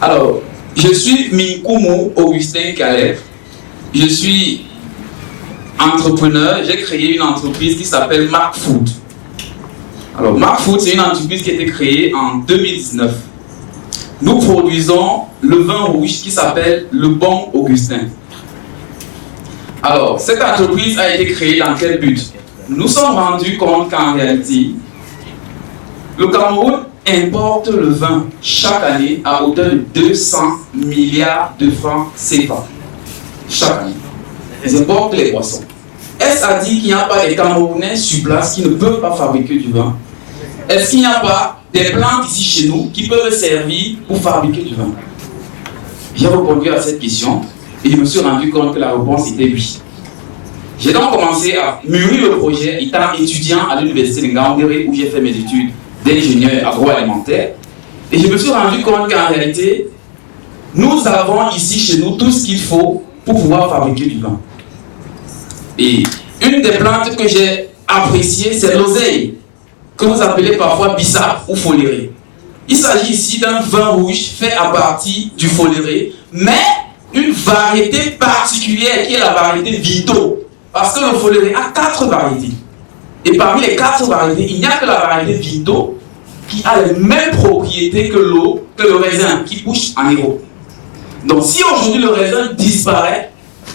Alors, je suis Minkumu Augustin Caleb. Je suis entrepreneur. J'ai créé une entreprise qui s'appelle Mark Food. Alors, Mark Food, c'est une entreprise qui a été créée en 2019. Nous produisons le vin rouge qui s'appelle le Bon Augustin. Alors, cette entreprise a été créée dans quel but? Nous sommes rendus compte qu'en réalité, le Cameroun importe le vin chaque année à hauteur de 200 milliards de francs CFA. Chaque année. Ils importent les boissons. Est-ce à dire qu'il n'y a pas des Camerounais sur place qui ne peuvent pas fabriquer du vin? Est-ce qu'il n'y a pas des plantes ici chez nous qui peuvent servir pour fabriquer du vin? J'ai répondu à cette question et je me suis rendu compte que la réponse était oui. J'ai donc commencé à mûrir le projet étant étudiant à l'université de Ngaoundéré où j'ai fait mes études d'ingénieur agroalimentaire. Et je me suis rendu compte qu'en réalité, nous avons ici chez nous tout ce qu'il faut pour pouvoir fabriquer du vin. Et une des plantes que j'ai appréciées, c'est l'oseille, que vous appelez parfois bissap ou foléré. Il s'agit ici d'un vin rouge fait à partir du foléré, mais une variété particulière qui est la variété Vito. Parce que le foléré a 4 variétés. Et parmi les 4 variétés, il n'y a que la variété Vito qui a les mêmes propriétés que l'eau, que le raisin qui pousse en Europe. Donc si aujourd'hui le raisin disparaît,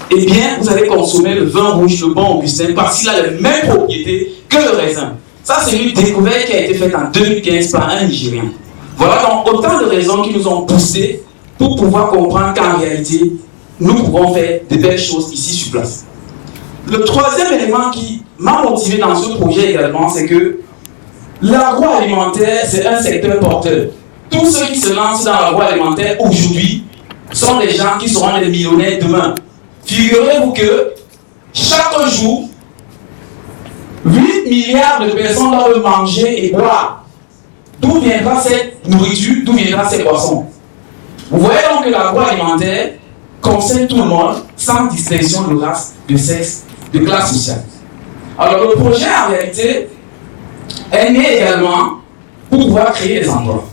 eh bien vous allez consommer le vin rouge, le Bon Augustin, parce qu'il a les mêmes propriétés que le raisin. Ça, c'est une découverte qui a été faite en 2015 par un Nigérien. Voilà donc autant de raisons qui nous ont poussés pour pouvoir comprendre qu'en réalité, nous pouvons faire de belles choses ici sur place. Le troisième élément qui m'a motivé dans ce projet également, c'est que l'agroalimentaire, c'est un secteur porteur. Tous ceux qui se lancent dans l'agroalimentaire aujourd'hui sont des gens qui seront des millionnaires demain. Figurez-vous que chaque jour, 8 milliards de personnes doivent manger et boire. D'où viendra cette nourriture, d'où viendra ces boissons? Vous voyez donc que l'agroalimentaire concerne tout le monde, sans distinction de race, de sexe, de classe sociale. Alors le projet en réalité est né également pour pouvoir créer des emplois.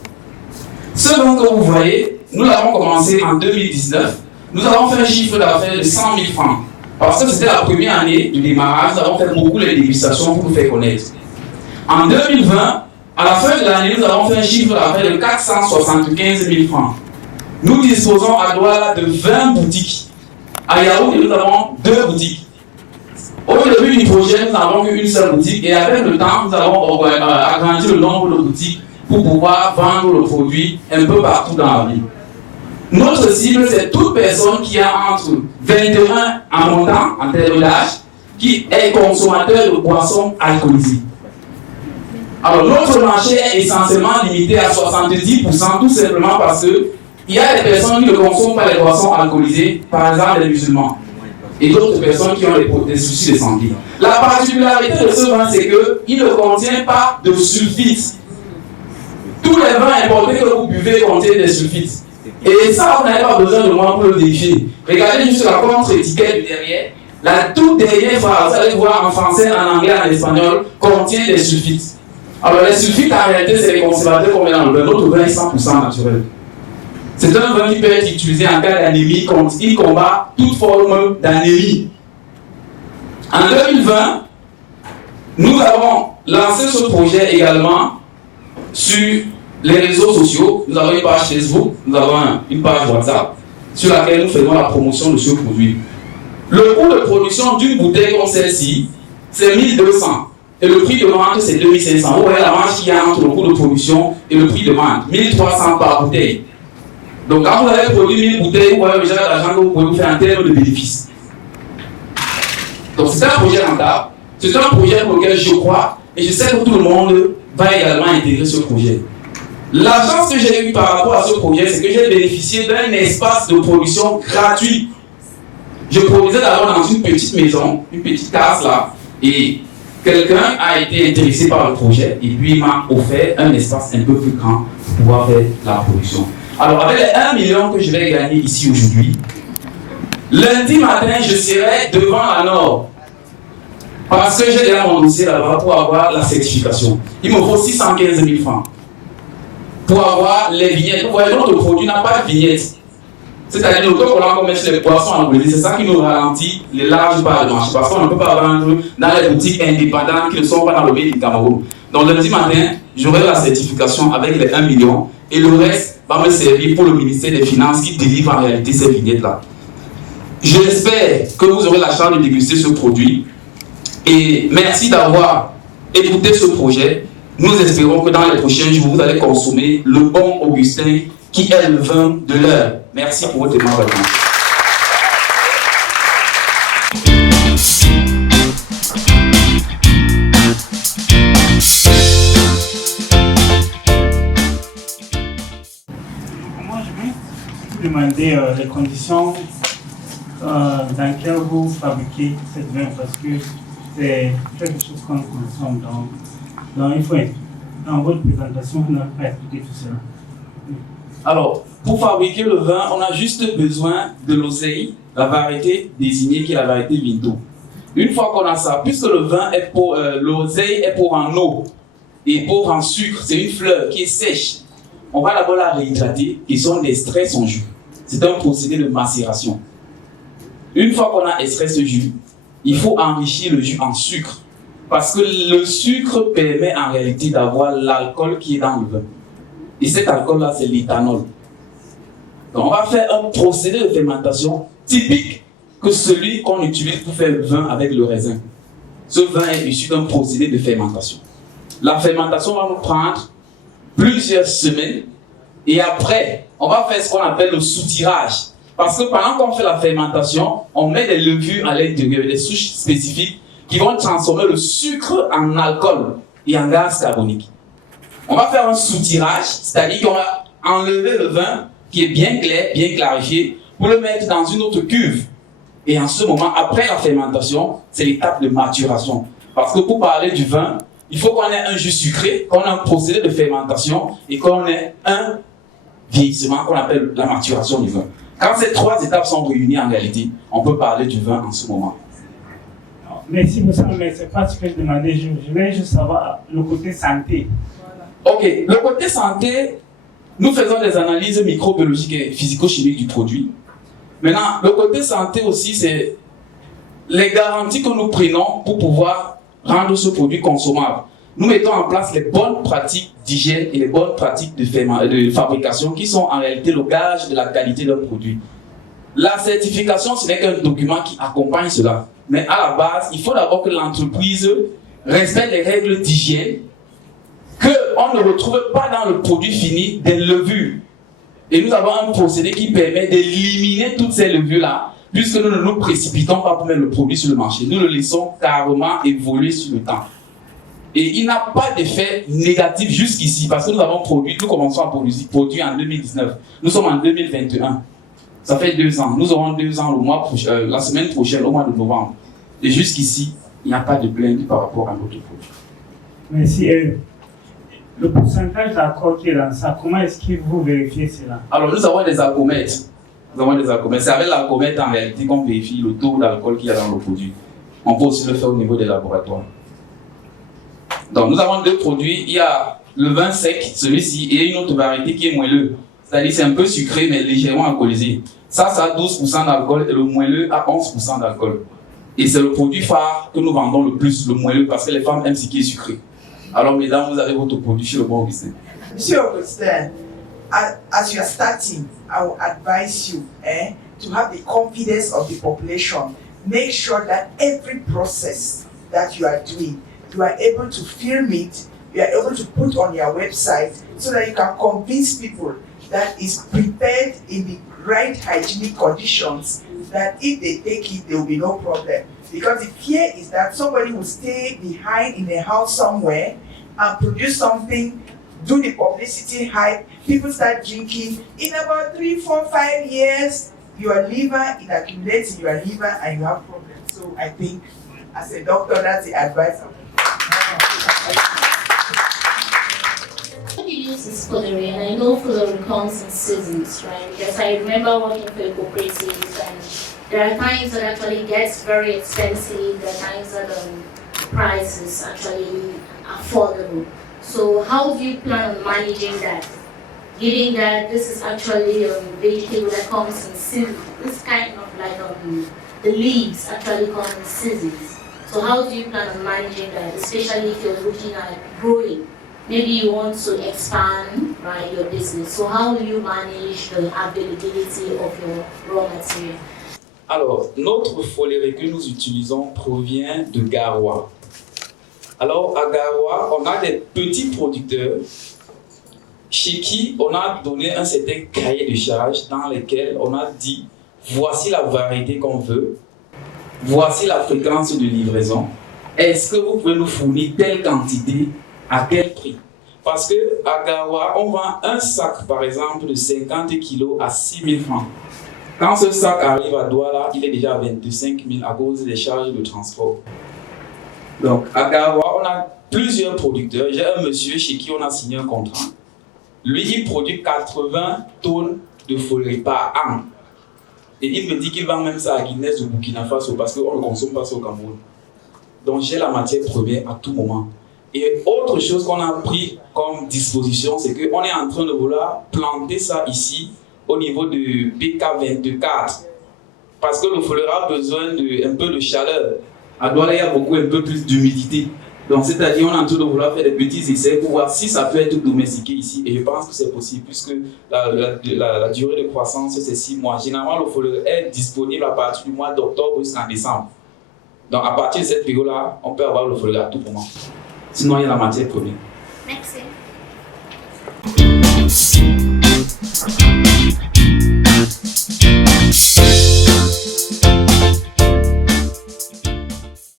Ce que vous voyez, nous l'avons commencé en 2019. Nous avons fait un chiffre d'affaires de 100 000 francs. Parce que c'était la première année du démarrage, nous avons fait beaucoup de dégustations pour nous faire connaître. En 2020, à la fin de l'année, nous avons fait un chiffre d'affaires de 475 000 francs. Nous disposons à Douala de 20 boutiques. À Yaoundé, nous avons 2 boutiques. Au début du projet, nous n'avons qu'une seule boutique et avec le temps, nous avons agrandi le nombre de boutiques pour pouvoir vendre le produit un peu partout dans la ville. Notre cible, c'est toute personne qui a entre 21 en montant, en termes d'âge, qui est consommateur de boissons alcoolisées. Alors, notre marché est essentiellement limité à 70%, tout simplement parce que il y a des personnes qui ne consomment pas les boissons alcoolisées, par exemple les musulmans, et d'autres personnes qui ont des soucis de santé. La particularité de ce vin, c'est qu'il ne contient pas de sulfite. Tous les vins importés que vous buvez contiennent des sulfites. Et ça, vous n'avez pas besoin de moi pour le vérifier. Regardez juste la contre-étiquette derrière. La toute dernière phrase, vous allez voir en français, en anglais, en espagnol, contient des sulfites. Alors les sulfites, en réalité, c'est les conservateurs qu'on met dans le vin. Notre vin est 100% naturel. C'est un vin qui peut être utilisé en cas d'anémie, il combat toute forme d'anémie. En 2020, nous avons lancé ce projet également sur les réseaux sociaux. Nous avons une page Facebook, nous avons une page WhatsApp sur laquelle nous faisons la promotion de ce produit. Le coût de production d'une bouteille comme celle-ci, c'est 1200. Et le prix de vente, c'est 2500. Vous voyez la marge qu'il y a entre le coût de production et le prix de vente. 1300 par bouteille. Donc quand vous avez produit 1000 bouteilles, vous voyez déjà l'argent que vous pouvez vous faire en termes de bénéfices. Donc c'est un projet rentable. C'est un projet pour lequel je crois et je sais que tout le monde va également intégrer ce projet. La chance que j'ai eue par rapport à ce projet, c'est que j'ai bénéficié d'un espace de production gratuit. Je produisais d'abord dans une petite maison, une petite case là, et quelqu'un a été intéressé par le projet et puis il m'a offert un espace un peu plus grand pour pouvoir faire la production. Alors avec les 1 million que je vais gagner ici aujourd'hui, lundi matin je serai devant la Nord. Parce que j'ai déjà mon dossier là-bas pour avoir la certification. Il me faut 615 000 francs. pour avoir les vignettes. Vous voyez, notre produit n'a pas de vignettes. C'est-à-dire l'autocollant qu'on met sur les poissons en Bolivie, c'est ça qui nous ralentit les larges parts de marché. Parce qu'on ne peut pas vendre dans les boutiques indépendantes qui ne sont pas dans le pays du Cameroun. Donc lundi matin, j'aurai la certification avec les 1 million et le reste va me servir pour le ministère des Finances qui délivre en réalité ces vignettes-là. J'espère que vous aurez la chance de déguster ce produit et merci d'avoir écouté ce projet. Nous espérons que dans les prochains jours, vous allez consommer le bon Augustin qui est le vin de l'heure. Merci pour votre témoignage. Moi, je vais vous demander les conditions dans lesquelles vous fabriquez cette vin parce que c'est quelque chose qu'on consomme. Donc il faut être dans votre présentation, vous n'avez pas expliqué tout cela. Alors, pour fabriquer le vin, on a juste besoin de l'oseille, la variété désignée qui est la variété Vinto. Une fois qu'on a ça, puisque le vin est pour l'oseille est pauvre en eau et pauvre en sucre, c'est une fleur qui est sèche. On va d'abord la réhydrater et son extrait son jus. C'est un procédé de macération. Une fois qu'on a extrait ce jus, il faut enrichir le jus en sucre parce que le sucre permet en réalité d'avoir l'alcool qui est dans le vin. Et cet alcool-là, c'est l'éthanol. Donc, on va faire un procédé de fermentation typique que celui qu'on utilise pour faire le vin avec le raisin. Ce vin est issu d'un procédé de fermentation. La fermentation va nous prendre plusieurs semaines et après, on va faire ce qu'on appelle le soutirage. Parce que pendant qu'on fait la fermentation, on met des levures à l'intérieur, des souches spécifiques qui vont transformer le sucre en alcool et en gaz carbonique. On va faire un soutirage, c'est-à-dire qu'on va enlever le vin qui est bien clair, bien clarifié, pour le mettre dans une autre cuve. Et en ce moment, après la fermentation, c'est l'étape de maturation. Parce que pour parler du vin, il faut qu'on ait un jus sucré, qu'on ait un procédé de fermentation et qu'on ait un vieillissement qu'on appelle la maturation du vin. Quand ces trois étapes sont réunies en réalité, on peut parler du vin en ce moment. Merci pour ça, mais ce n'est pas ce que je demandais. Je voulais juste savoir le côté santé. Ok, le côté santé, nous faisons des analyses microbiologiques et physico-chimiques du produit. Maintenant, le côté santé aussi, c'est les garanties que nous prenons pour pouvoir rendre ce produit consommable. Nous mettons en place les bonnes pratiques d'hygiène et les bonnes pratiques de fabrication qui sont en réalité le gage de la qualité d'un produit. La certification, ce n'est qu'un document qui accompagne cela. Mais à la base, il faut d'abord que l'entreprise respecte les règles d'hygiène, qu'on ne retrouve pas dans le produit fini des levures. Et nous avons un procédé qui permet d'éliminer toutes ces levures-là, puisque nous ne nous précipitons pas pour mettre le produit sur le marché. Nous le laissons carrément évoluer sur le temps. Et il n'a pas d'effet négatif jusqu'ici, parce que nous commençons à produire en 2019. Nous sommes en 2021. Ça fait 2 ans. Nous aurons 2 ans la semaine prochaine, au mois de novembre. Et jusqu'ici, il n'y a pas de plainte par rapport à notre produit. Merci. Le pourcentage d'alcool qui est dans ça, comment est-ce que vous vérifiez cela? Alors, nous avons des alcomètres. C'est avec l'alcomètre en réalité qu'on vérifie le taux d'alcool qu'il y a dans le produit. On peut aussi le faire au niveau des laboratoires. Donc, nous avons 2 produits. Il y a le vin sec, celui-ci, et une autre variété qui est moelleux. C'est-à-dire c'est un peu sucré, mais légèrement alcoolisé. Ça a 12% d'alcool et le moelleux a 11% d'alcool. Et c'est le produit phare que nous vendons le plus, le moelleux, parce que les femmes aiment ce qui est sucré. Alors, mesdames, vous avez votre produit chez le bon Augustin. Monsieur Augustin, as you are starting, I will advise you to have the confidence of the population. Make sure that every process that you are doing, you are able to film it, you are able to put on your website so that you can convince people that is prepared in the right hygienic conditions, that if they take it, there will be no problem. Because the fear is that somebody will stay behind in a house somewhere and produce something, do the publicity hype, people start drinking. In about 3, 4, 5 years, your liver, it accumulates in your liver and you have problems. So I think, as a doctor, that's the advice. What do you use in foolery? And I know foolery comes in seasons, right? Because I remember working for the cooperatives, and there are times that actually gets very expensive, there are times that the price is actually affordable. So how do you plan on managing that? given that this is actually a vegetable that comes in seasons. This kind of like the leaves actually come in seasons. So how do you plan on managing that, especially if you're looking at growing? Maybe you want to expand, right, your business. So how will you manage the availability of your raw material? Alors, notre foléré que nous utilisons provient de Garoua. Alors, à Garoua, on a des petits producteurs chez qui on a donné un certain cahier de charges dans lequel on a dit voici la variété qu'on veut, voici la fréquence de livraison, est-ce que vous pouvez nous fournir telle quantité, à quel prix? Parce qu'à Garoua, on vend un sac par exemple de 50 kg à 6 000 francs. Quand ce sac arrive à Douala, il est déjà à 25 000 à cause des charges de transport. Donc à Garoua, on a plusieurs producteurs. J'ai un monsieur chez qui on a signé un contrat. Lui, il produit 80 tonnes de foléré par an. Et il me dit qu'il vend même ça à Guinness ou Burkina Faso parce qu'on ne consomme pas ça au Cameroun. Donc j'ai la matière première à tout moment. Et autre chose qu'on a pris comme disposition, c'est qu'on est en train de vouloir planter ça ici au niveau de BK24. Parce que le foléré a besoin d'un peu de chaleur. À Douala, il y a un peu plus d'humidité. Donc, c'est-à-dire, on est en train de vouloir faire des petits essais pour voir si ça peut être domestiqué ici. Et je pense que c'est possible, puisque la durée de croissance, c'est 6 mois. Généralement, le foléré est disponible à partir du mois d'octobre jusqu'en décembre. Donc, à partir de cette période-là, on peut avoir le foléré à tout moment. Sinon, il y a la matière première. Merci.